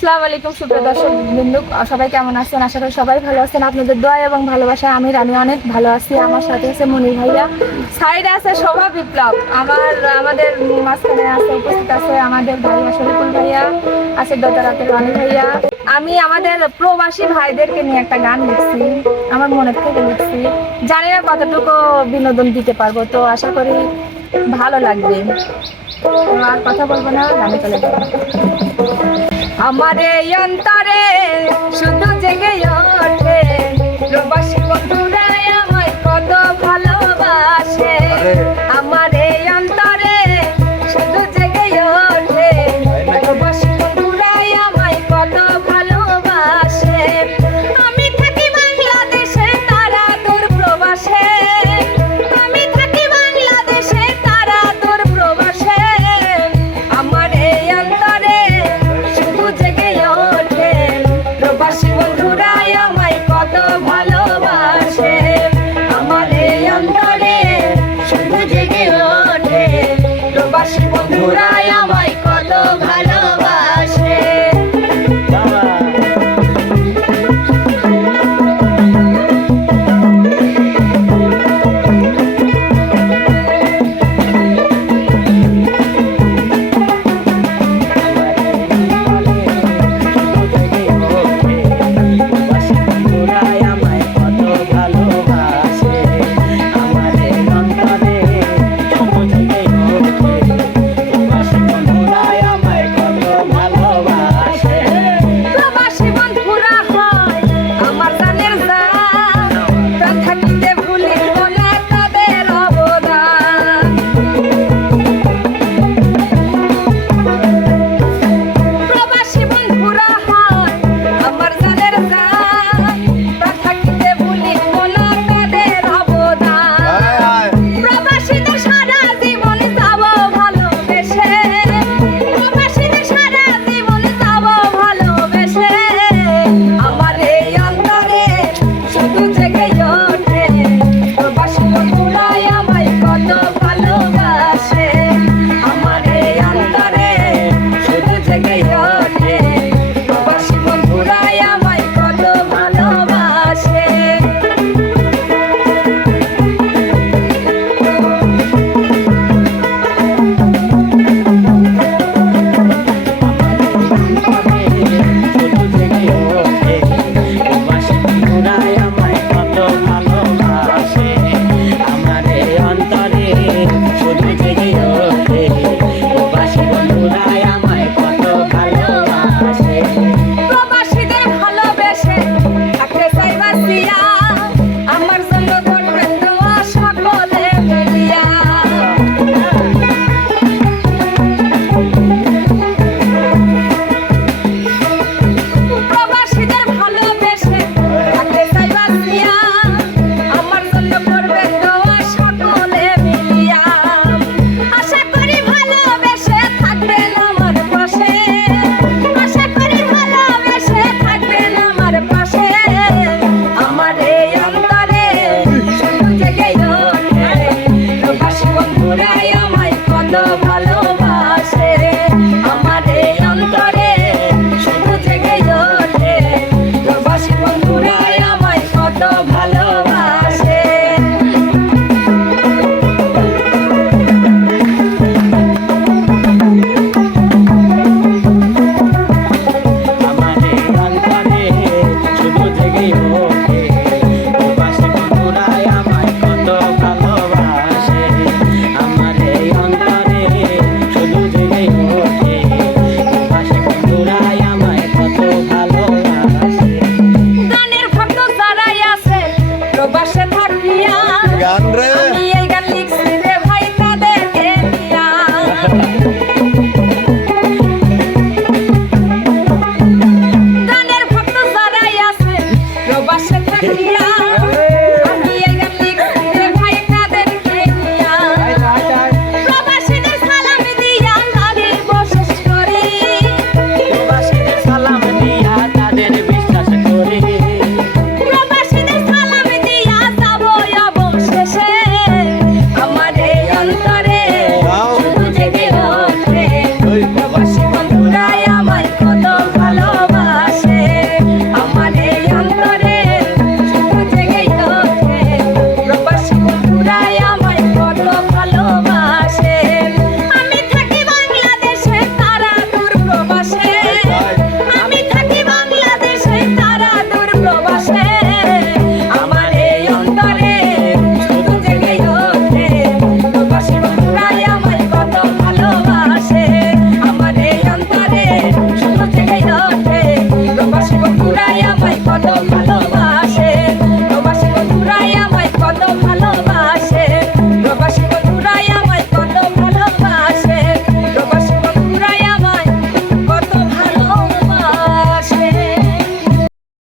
আসসালামু আলাইকুম, সুপ্রিয় দর্শক বিন্দু। সবাই কেমন আছেন? আশা করি সবাই ভালো আছেন। আপনাদের দোয়া এবং ভালোবাসা আমি আমি অনেক ভালো আছি। আমার সাথে আছে মনির ভাইয়া। সাইডে আছে শোভা বিপ্লব। আমার, আমাদের মাঝখানে আছে, উপস্থিত আছে আমাদের ভাইয়া শরীফুল ভাইয়া? আছে দোতারাতের রানী ভাইয়া। আমি আমাদের প্রবাসী ভাইদেরকে নিয়ে একটা গান লিখছি। আমার মনের থেকে লিখছি। জানি না কতটুকু বিনোদন দিতে পারব, তো আশা করি ভালো লাগবে। আর কথা বলব না, গানে চলে যাব। আমার অন্তরে শুধু জেগে